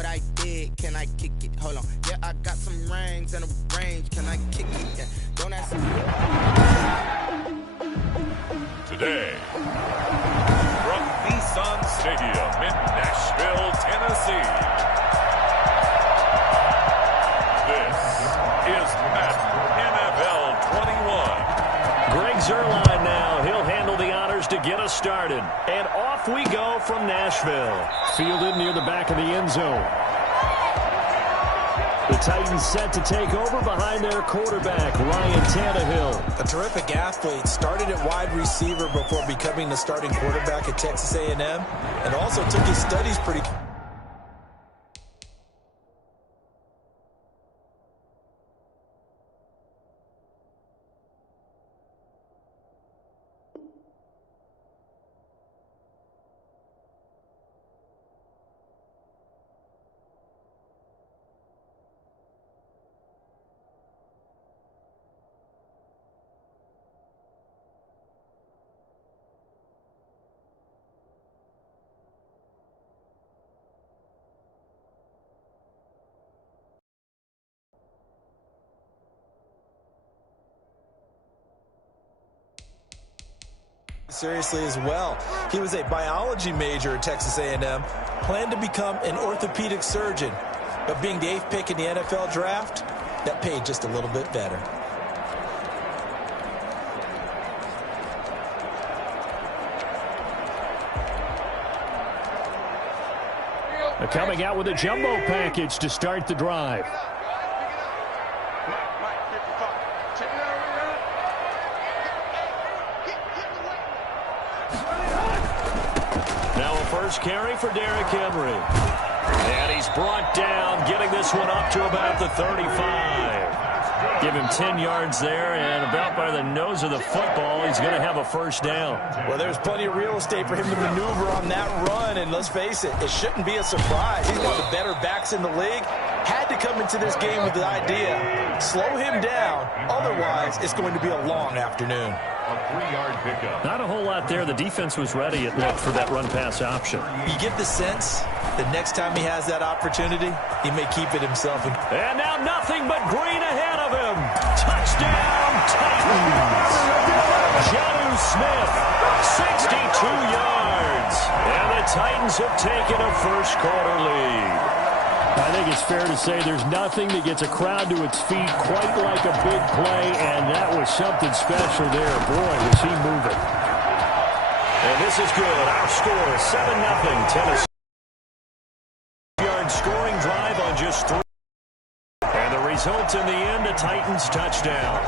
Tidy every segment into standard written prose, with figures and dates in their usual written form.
what I did, can I kick it? Hold on. Yeah, I got some rings and a range, can I kick it? Yeah. Don't ask me. Today, from Nissan Stadium in Nashville, Tennessee, this is Madden NFL 21. Greg Zuerlein now. He'll handle the honors to get us started. And off we go from Nashville. Fielded near the back of the end zone. The Titans set to take over behind their quarterback, Ryan Tannehill. A terrific athlete. Started at wide receiver before becoming the starting quarterback at Texas A&M. And also took his studies pretty... seriously as well. He was a biology major at Texas A&M, planned to become an orthopedic surgeon, but being the 8th pick in the NFL draft, that paid just a little bit better. Coming out with a jumbo package to start the drive. First carry for Derrick Henry. And he's brought down, getting this one up to about the 35. Give him 10 yards there, and about by the nose of the football, he's going to have a first down. Well, there's plenty of real estate for him to maneuver on that run, and let's face it, it shouldn't be a surprise. He's one of the better backs in the league. Had to come into this game with the idea, slow him down, otherwise it's going to be a long afternoon. A 3-yard pickup. Not a whole lot there. The defense was ready, it looked, for that run-pass option. You get the sense that next time he has that opportunity, he may keep it himself. And now nothing but green ahead of him. Touchdown, Titans. Jonnu Smith, 62 yards. And the Titans have taken a first-quarter lead. I think it's fair to say there's nothing that gets a crowd to its feet quite like a big play, and that was something special there. Boy, was he moving. And this is good. Our score, 7-0 Tennessee. Yard scoring drive on just 3. And the result in the end, a Titans touchdown.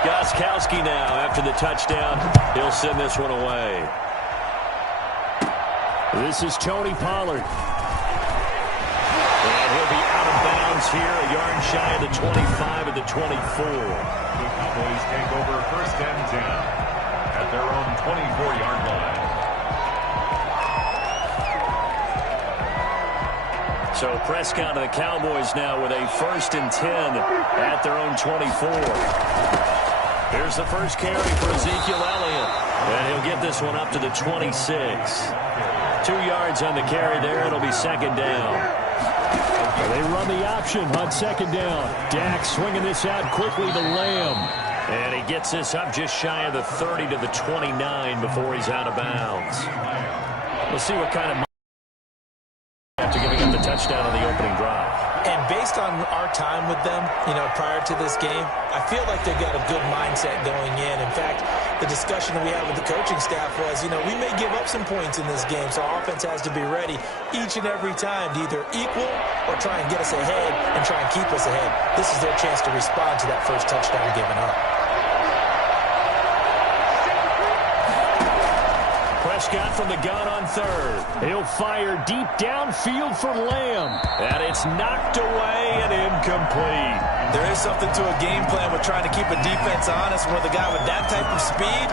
Gostkowski now after the touchdown. He'll send this one away. This is Tony Pollard. And he'll be out of bounds here, a yard shy of the 25 at the 24. The Cowboys take over 1st and 10 at their own 24-yard line. So Prescott and the Cowboys now with a 1st and 10 at their own 24. Here's the first carry for Ezekiel Elliott. And he'll get this one up to the 26. 2 yards on the carry there. It'll be 2nd down. They run the option on 2nd down. Dak swinging this out quickly to Lamb. And he gets this up just shy of the 30 to the 29 before he's out of bounds. We'll see what kind of after giving up the touchdown on the opening drive. And based on our time with them, prior to this game, I feel like they've got a good mindset going in. In fact, the discussion that we had with the coaching staff was, we may give up some points in this game, so our offense has to be ready each and every time to either equal or try and get us ahead and try and keep us ahead. This is their chance to respond to that first touchdown given up. Prescott from the gun on 3rd. He'll fire deep downfield for Lamb. And it's knocked away and incomplete. There is something to a game plan with trying to keep a defense honest. With a guy with that type of speed,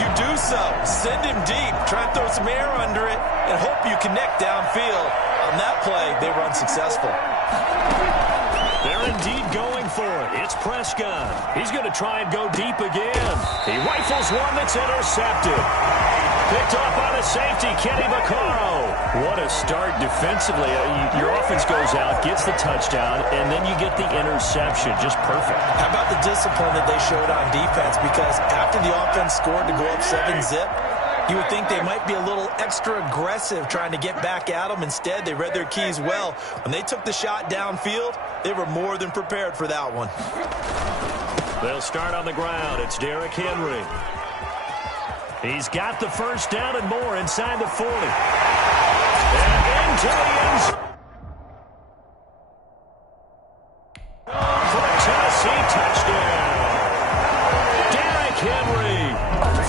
you do so. Send him deep. Try and throw some air under it and hope you connect downfield. On that play, they run successful. They're indeed going for it. It's Prescott. He's going to try and go deep again. He rifles one that's intercepted. Picked off by the safety, Kenny Vaccaro. What a start defensively. Your offense goes out, gets the touchdown, and then you get the interception. Just perfect. How about the discipline that they showed on defense? Because after the offense scored to go up 7-zip, you would think they might be a little extra aggressive trying to get back at them. Instead, they read their keys well. When they took the shot downfield, they were more than prepared for that one. They'll start on the ground. It's Derrick Henry. He's got the first down and more inside the 40. And into the end zone. For a Tennessee touchdown. Derrick Henry,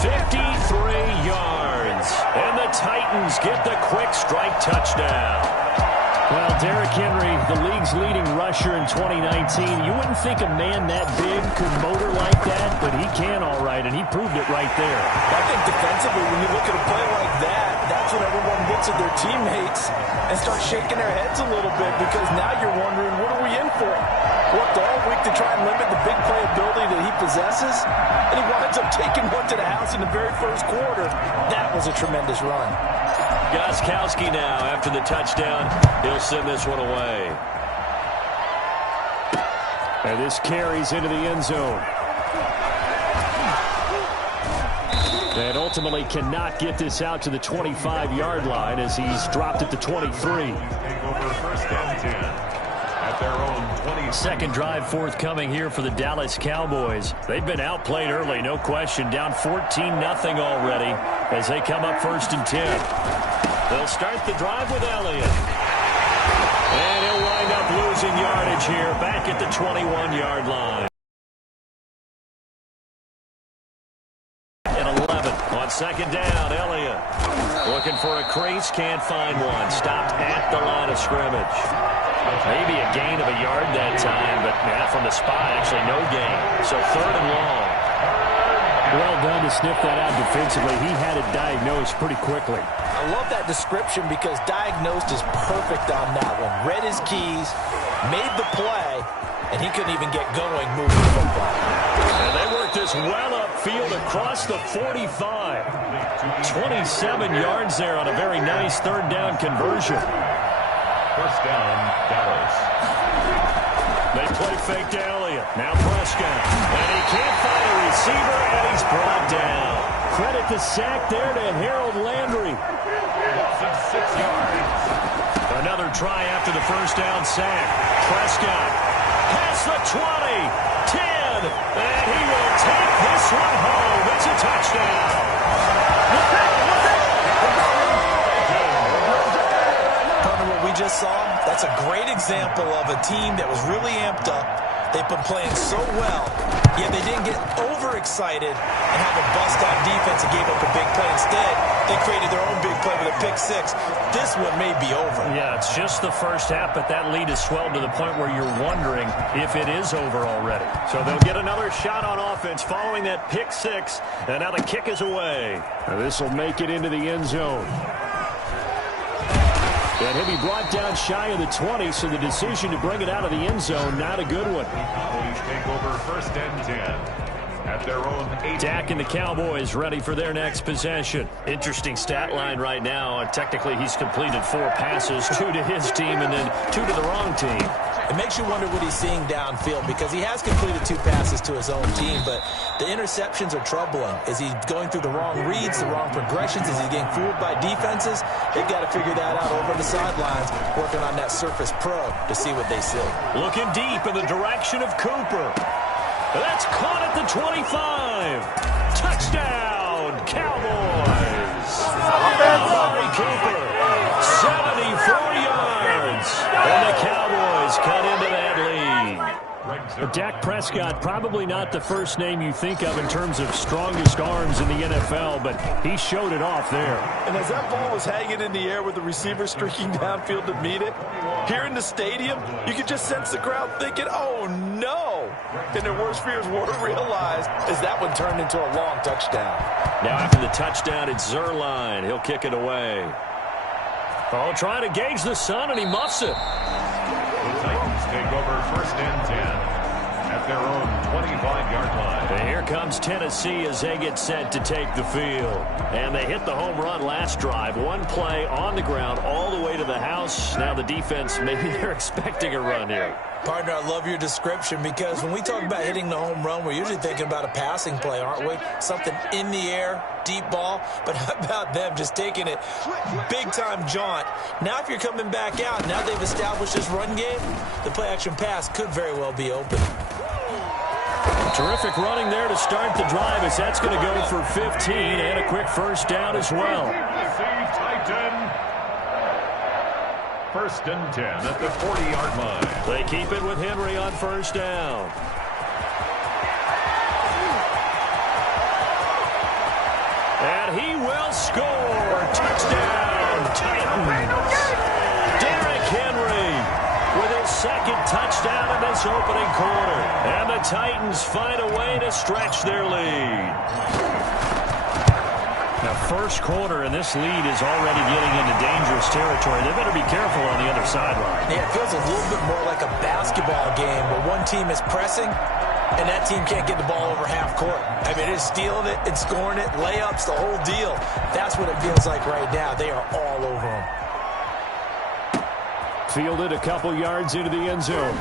53 yards. And the Titans get the quick strike touchdown. Well, Derrick Henry, the league's leading rusher in 2019. You wouldn't think a man that big could motor like that, but he can all right, and he proved it right there. I think defensively, when you look at a play like that, that's when everyone looks at their teammates and starts shaking their heads a little bit, because now you're wondering, what are we in for? Worked all week to try and limit the big play ability that he possesses, and he winds up taking one to the house in the very first quarter. That was a tremendous run. Gostkowski now, after the touchdown, he'll send this one away. And this carries into the end zone. And ultimately cannot get this out to the 25-yard line as he's dropped at the 23. Take over first and 10 at their own 20. Second drive forthcoming here for the Dallas Cowboys. They've been outplayed early, no question. Down 14-0 already as they come up first and 10. They'll start the drive with Elliott. And he'll wind up losing yardage here back at the 21-yard line. And 11 on second down, Elliott. Looking for a crease, can't find one. Stopped at the line of scrimmage. Maybe a gain of a yard that time, but from the spot, actually no gain. So third and long. Well done to sniff that out defensively. He had it diagnosed pretty quickly. I love that description because diagnosed is perfect on that one. Read his keys, made the play, and he couldn't even get going moving the football. And they worked this well upfield across the 45. 27 yards there on a very nice third down conversion. First down, Dallas. They play fake to Elliott. Now Prescott. And he can't find a receiver, and he's brought down. Credit the sack there to Harold Landry. 6 yards. Another try after the first down sack. Prescott past the 20, 10, and he will take this one home. It's a touchdown. What we just saw, that's a great example of a team that was really amped up. They've been playing so well, yet they didn't get overexcited and have a bust-on defense and gave up a big play. Instead, they created their own big play with a pick six. This one may be over. Yeah, it's just the first half, but that lead has swelled to the point where you're wondering if it is over already. So they'll get another shot on offense following that pick six, and now the kick is away. This will make it into the end zone. And he'll be brought down shy of the 20, so the decision to bring it out of the end zone, not a good one. Cowboys take over first and 10 at their own 8. Dak and the Cowboys ready for their next possession. Interesting stat line right now. Technically, he's completed 4 passes, 2 to his team and then 2 to the wrong team. It makes you wonder what he's seeing downfield because he has completed 2 passes to his own team, but the interceptions are troubling. Is he going through the wrong reads, the wrong progressions? Is he getting fooled by defenses? They've got to figure that out over the sidelines, working on that Surface Pro to see what they see. Looking deep in the direction of Cooper. That's caught at the 25. Touchdown, Cowboys. Amari Cooper, 74 yards. And the Cowboys cut into that lead. Dak Prescott, probably not the first name you think of in terms of strongest arms in the NFL, but he showed it off there. And as that ball was hanging in the air with the receiver streaking downfield to meet it, here in the stadium, you could just sense the crowd thinking, oh, no. And their worst fears were realized as that one turned into a long touchdown. Now after the touchdown, it's Zerline. He'll kick it away. Oh, trying to gauge the sun, and he muffs it. The Titans take over first and 10 25-yard line. And here comes Tennessee as they get set to take the field. And they hit the home run last drive. One play on the ground all the way to the house. Now the defense, maybe they're expecting a run here. Partner, I love your description because when we talk about hitting the home run, we're usually thinking about a passing play, aren't we? Something in the air, deep ball. But how about them just taking it big-time jaunt? Now if you're coming back out, now they've established this run game, the play-action pass could very well be open. Terrific running there to start the drive as that's going to go for 15 and a quick first down as well. First and 10 at the 40-yard line. They keep it with Henry on first down. And he will score. Touchdown, Titans. Derrick Henry with his second touchdown in this opening quarter. And the Titans find a way to stretch their lead. Now, first quarter, and this lead is already getting into dangerous territory. They better be careful on the other sideline. Yeah, it feels a little bit more like a basketball game where one team is pressing and that team can't get the ball over half court. I mean, it's stealing it and scoring it, layups, the whole deal. That's what it feels like right now. They are all over them. Fielded a couple yards into the end zone.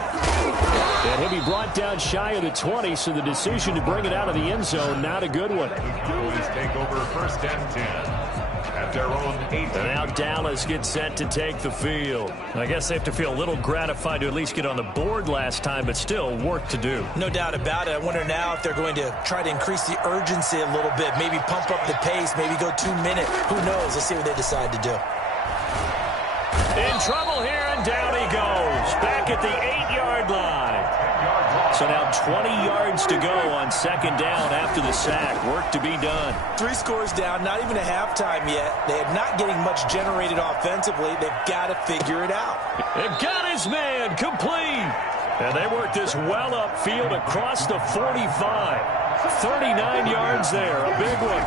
And he'll be brought down shy of the 20, so the decision to bring it out of the end zone, not a good one. Cowboys take over first and 10 at their own 8. And now Dallas gets set to take the field. I guess they have to feel a little gratified to at least get on the board last time, but still work to do. No doubt about it. I wonder now if they're going to try to increase the urgency a little bit, maybe pump up the pace, maybe go 2 minutes. Who knows? Let's see what they decide to do. In trouble here, and down he goes. Back at the 8-yard line. So now 20 yards to go on second down after the sack. Work to be done. 3 scores down, not even a halftime yet. They are not getting much generated offensively. They've got to figure it out. And got his man complete. And they work this well upfield across the 45. 39 yards there, a big one.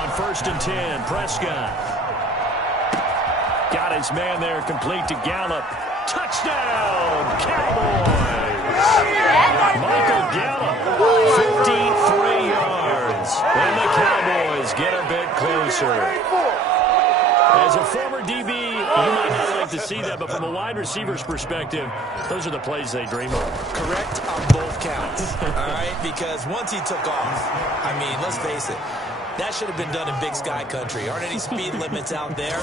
On first and 10, Prescott. Got his man there, complete to Gallup. Touchdown, Cowboys! Michael Gallup, 53 yards. And the Cowboys get a bit closer. As a former DB, you might not like to see that, but from a wide receiver's perspective, those are the plays they dream of. Correct on both counts, all right? Because once he took off, I mean, let's face it, that should have been done in Big Sky country. Aren't any speed limits out there?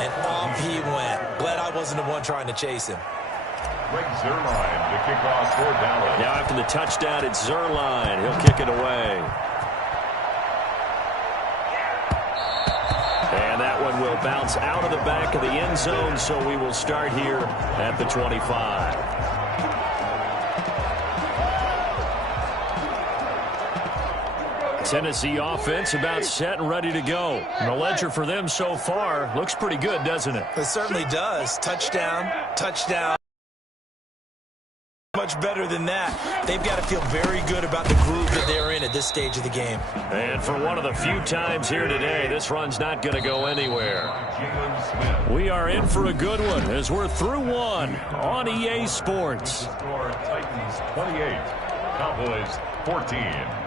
And off he went. Glad I wasn't the one trying to chase him. Greg Zuerlein to kick off for Dallas. Now after the touchdown, it's Zuerlein. He'll kick it away. And that one will bounce out of the back of the end zone, so we will start here at the 25. Tennessee offense about set and ready to go. And the ledger for them so far looks pretty good, doesn't it? It certainly does. Touchdown, touchdown. Much better than that. They've got to feel very good about the groove that they're in at this stage of the game. And for one of the few times here today, this run's not going to go anywhere. We are in for a good one as we're through one on EA Sports. Score Titans 28, Cowboys 14.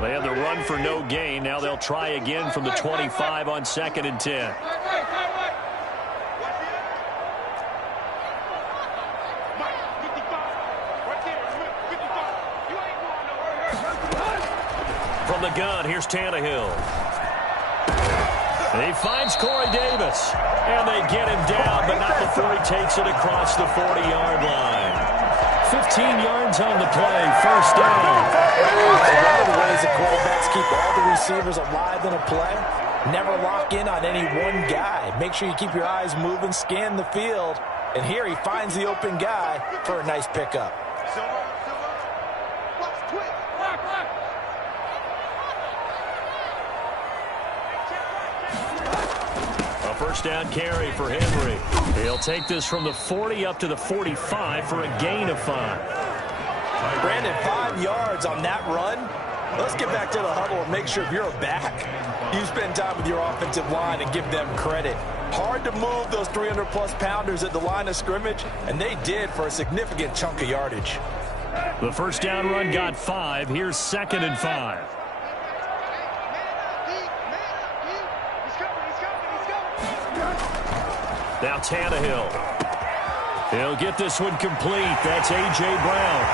They had the run for no gain. Now they'll try again from the 25 on second and 10. From the gun, here's Tannehill. He finds Corey Davis. And they get him down, but not before he takes it across the 40-yard line. 15 yards on the play, first down. One of the ways the quarterbacks keep all the receivers alive in a play, never lock in on any one guy. Make sure you keep your eyes moving, scan the field, and here he finds the open guy for a nice pickup. A first down carry for Henry. He'll take this from the 40 up to the 45 for a gain of 5. Brandon, 5 yards on that run. Let's get back to the huddle and make sure if you're a back, you spend time with your offensive line and give them credit. Hard to move those 300-plus pounders at the line of scrimmage, and they did for a significant chunk of yardage. The first down run got 5. Here's 2nd and 5. Now Tannehill. He'll get this one complete. That's A.J. Brown.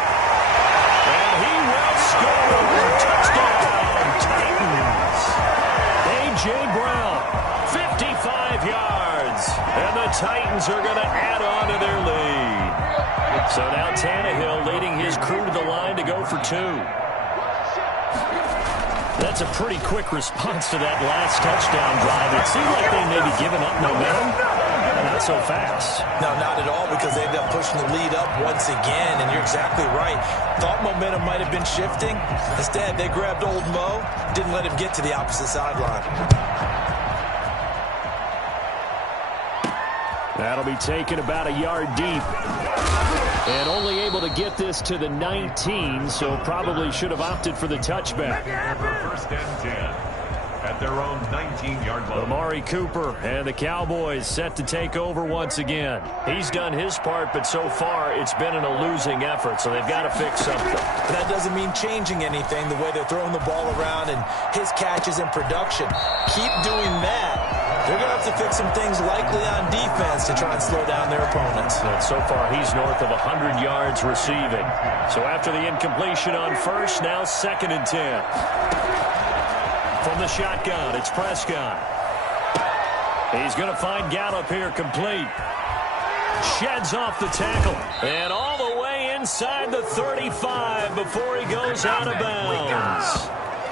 And he will score. Touchdown, Titans. A.J. Brown, 55 yards. And the Titans are going to add on to their lead. So now Tannehill leading his crew to the line to go for 2. That's a pretty quick response to that last touchdown drive. It seemed like they may be giving up momentum. Not so fast. No, not at all, because they ended up pushing the lead up once again, and you're exactly right. Thought momentum might have been shifting. Instead, they grabbed old Mo, didn't let him get to the opposite sideline. That'll be taken about a yard deep. And only able to get this to the 19, so probably should have opted for the touchback. First and 10 at their own 19-yard line. Amari Cooper and the Cowboys set to take over once again. He's done his part, but so far it's been in a losing effort, so they've got to fix something. But that doesn't mean changing anything, the way they're throwing the ball around and his catches and production. Keep doing that. They're going to have to fix some things likely on defense to try and slow down their opponents. And so far he's north of 100 yards receiving. So after the incompletion on first, now 2nd and 10. From the shotgun, it's Prescott. He's going to find Gallup here complete. Sheds off the tackle. And all the way inside the 35 before he goes out of bounds.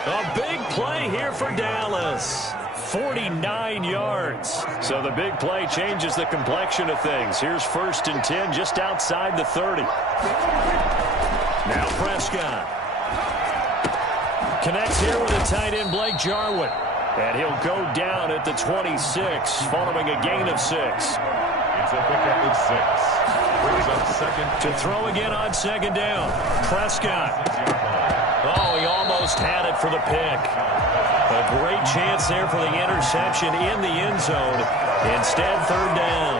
A big play here for Dallas. 49 yards. So the big play changes the complexion of things. Here's 1st and 10 just outside the 30. Now Prescott. Connects here with a tight end, Blake Jarwin. And he'll go down at the 26, following a gain of 6. It's a pickup of 6. Brings up 2nd. To throw again on 2nd down. Prescott. Oh, he almost had it for the pick. A great chance there for the interception in the end zone. Instead, 3rd down.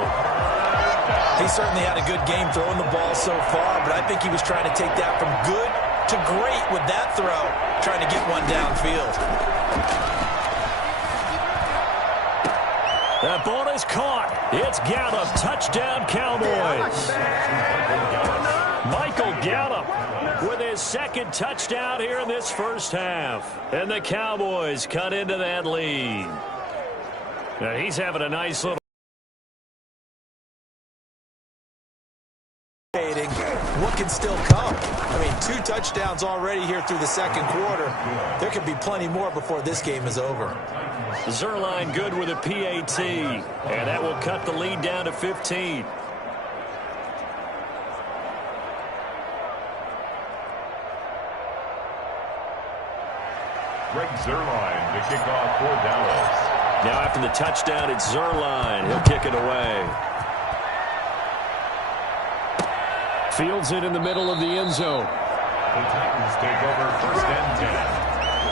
He certainly had a good game throwing the ball so far, but I think he was trying to take that from good to great with that throw, trying to get one downfield. That ball is caught. It's Gallup. Touchdown, Cowboys. Michael Gallup with his 2nd touchdown here in this first half. And the Cowboys cut into that lead. Now he's having a nice little... What can still come? I mean, 2 touchdowns already here through the 2nd quarter. There could be plenty more before this game is over. Zerline good with a PAT, and that will cut the lead down to 15. Greg Zerline to kick off for Dallas. Now after the touchdown, it's Zerline. He'll kick it away. Fields it in the middle of the end zone. The Titans take over 1st and 10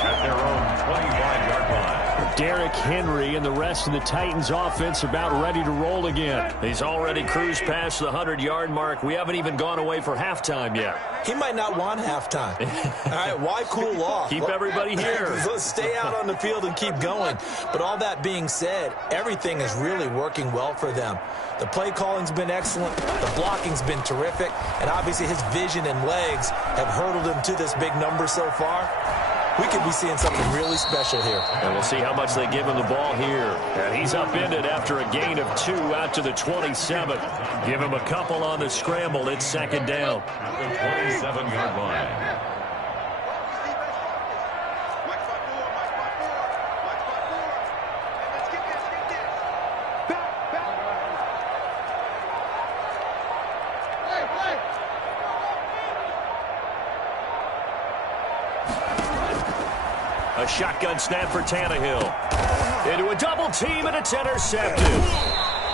at their own 25-yard line. Derrick Henry and the rest of the Titans offense about ready to roll again. He's already cruised past the 100-yard mark. We haven't even gone away for halftime yet. He might not want halftime. All right, why cool off? Keep everybody here. Let's stay out on the field and keep going. But all that being said, everything is really working well for them. The play calling's been excellent. The blocking's been terrific. And obviously his vision and legs have hurdled him to this big number so far. We could be seeing something really special here. And we'll see how much they give him the ball here. And he's upended after a gain of 2 out to the 27. Give him a couple on the scramble. It's 2nd down. The 27-yard line. A shotgun snap for Tannehill. Into a double team, and it's intercepted.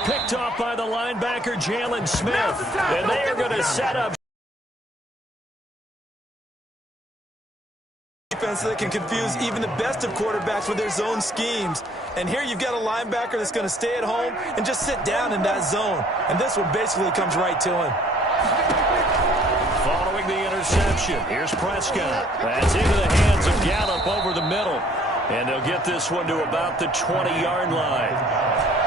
Picked off by the linebacker, Jalen Smith. And they are going to set up. defense that can confuse even the best of quarterbacks with their zone schemes. And here you've got a linebacker that's going to stay at home and just sit down in that zone. And this one basically comes right to him. Following the interception, here's Prescott. That's into the hands of Gallup over the middle. And they'll get this one to about the 20-yard line.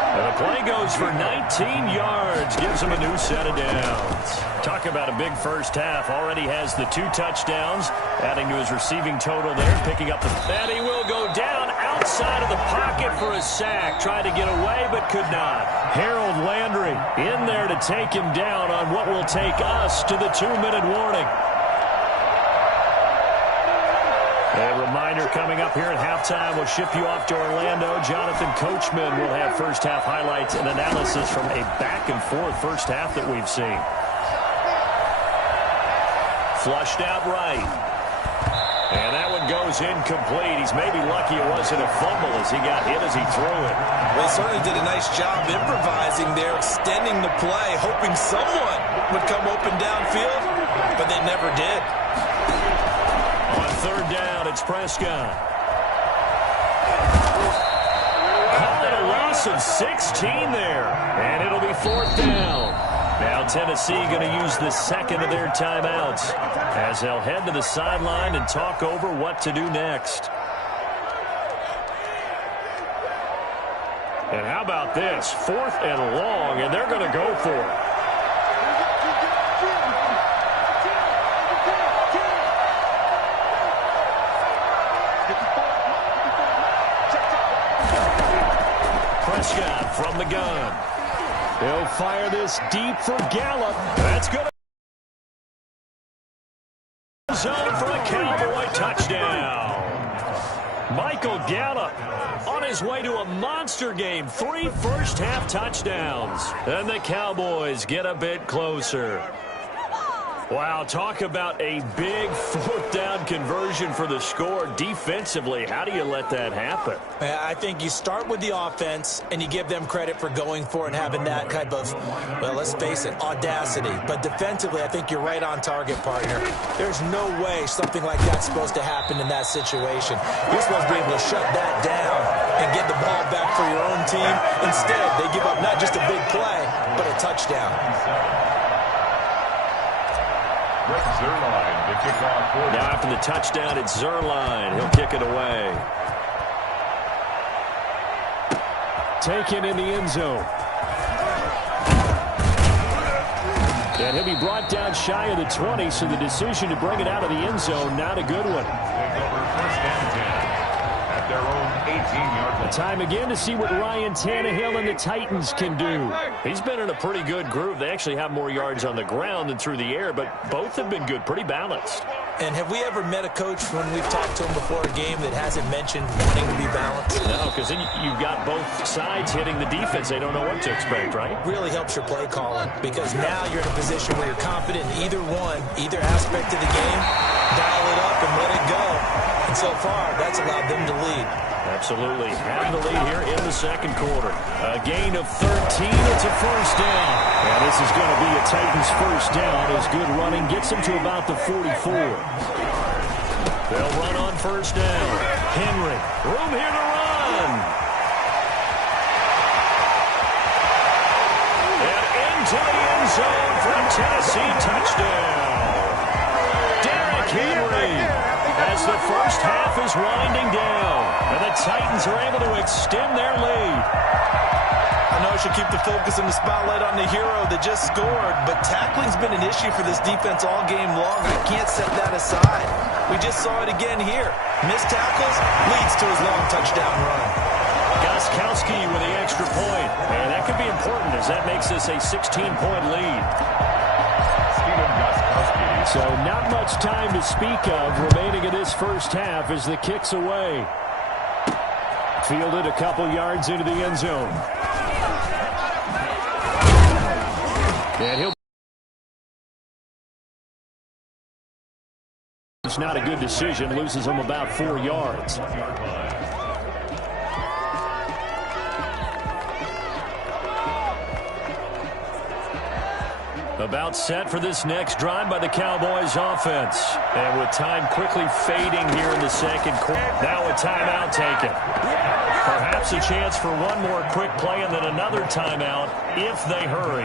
And the play goes for 19 yards, gives him a new set of downs. Talk about a big first half. Already has the 2 touchdowns, adding to his receiving total there, picking up the... And he will go down outside of the pocket for a sack. Tried to get away, but could not. Harold Landry in there to take him down on what will take us to the 2-minute warning. A reminder coming up here at halftime. We'll ship you off to Orlando. Jonathan Coachman will have first-half highlights and analysis from a back-and-forth first half that we've seen. Flushed out right. And that one goes incomplete. He's maybe lucky it wasn't a fumble as he got hit as he threw it. Well, he certainly did a nice job improvising there, extending the play, hoping someone would come open downfield, but they never did. On third down, it's Prescott. Call it a loss of 16 there, and it'll be fourth down. Now Tennessee going to use the second of their timeouts as they'll head to the sideline and talk over what to do next. And how about this? 4th and long, and they're going to go for it. Prescott from the gun. He'll fire this deep for Gallup. That's good. Zone for a Cowboy touchdown. Michael Gallup on his way to a monster game. 3 first-half touchdowns. And the Cowboys get a bit closer. Wow, talk about a big 4th down conversion for the score. Defensively, how do you let that happen? I think you start with the offense, and you give them credit for going for it and having that type of, well, let's face it, audacity. But defensively, I think you're right on target, partner. There's no way something like that's supposed to happen in that situation. You're supposed to be able to shut that down and get the ball back for your own team. Instead, they give up not just a big play, but a touchdown. Zerline to kick off. Now after the touchdown, it's Zerline. He'll kick it away. Taken in the end zone. And he'll be brought down shy of the 20, so the decision to bring it out of the end zone, not a good one. Take over first and 10 at their own 18-yard line. Time again to see what Ryan Tannehill and the Titans can do. He's been in a pretty good group. They actually have more yards on the ground than through the air, but both have been good, pretty balanced. And have we ever met a coach when we've talked to him before a game that hasn't mentioned wanting to be balanced? No, because then you've got both sides hitting the defense. They don't know what to expect, right? Really helps your play calling, because now you're in a position where you're confident in either one, either aspect of the game, dial it up and let it go. And so far, that's allowed them to lead. Absolutely. Have the lead here in the second quarter. A gain of 13. It's a first down. And this is going to be a Titans first down as good running gets them to about the 44. They'll run on first down. Henry. Room here to run. And into the end zone for a Tennessee touchdown. Derrick Henry. As the first half is winding down, and the Titans are able to extend their lead. I know I should keep the focus and the spotlight on the hero that just scored, but tackling's been an issue for this defense all game long. I can't set that aside. We just saw it again here. Missed tackles leads to his long touchdown run. Gostkowski with the extra point, and that could be important as that makes this a 16-point lead. So not much time to speak of remaining in this first half as the kick's away. Fielded a couple yards into the end zone. And he'll... It's not a good decision. Loses him about 4 yards. About set for this next drive by the Cowboys offense. And with time quickly fading here in the second quarter. Now a timeout taken. Perhaps a chance for one more quick play and then another timeout if they hurry.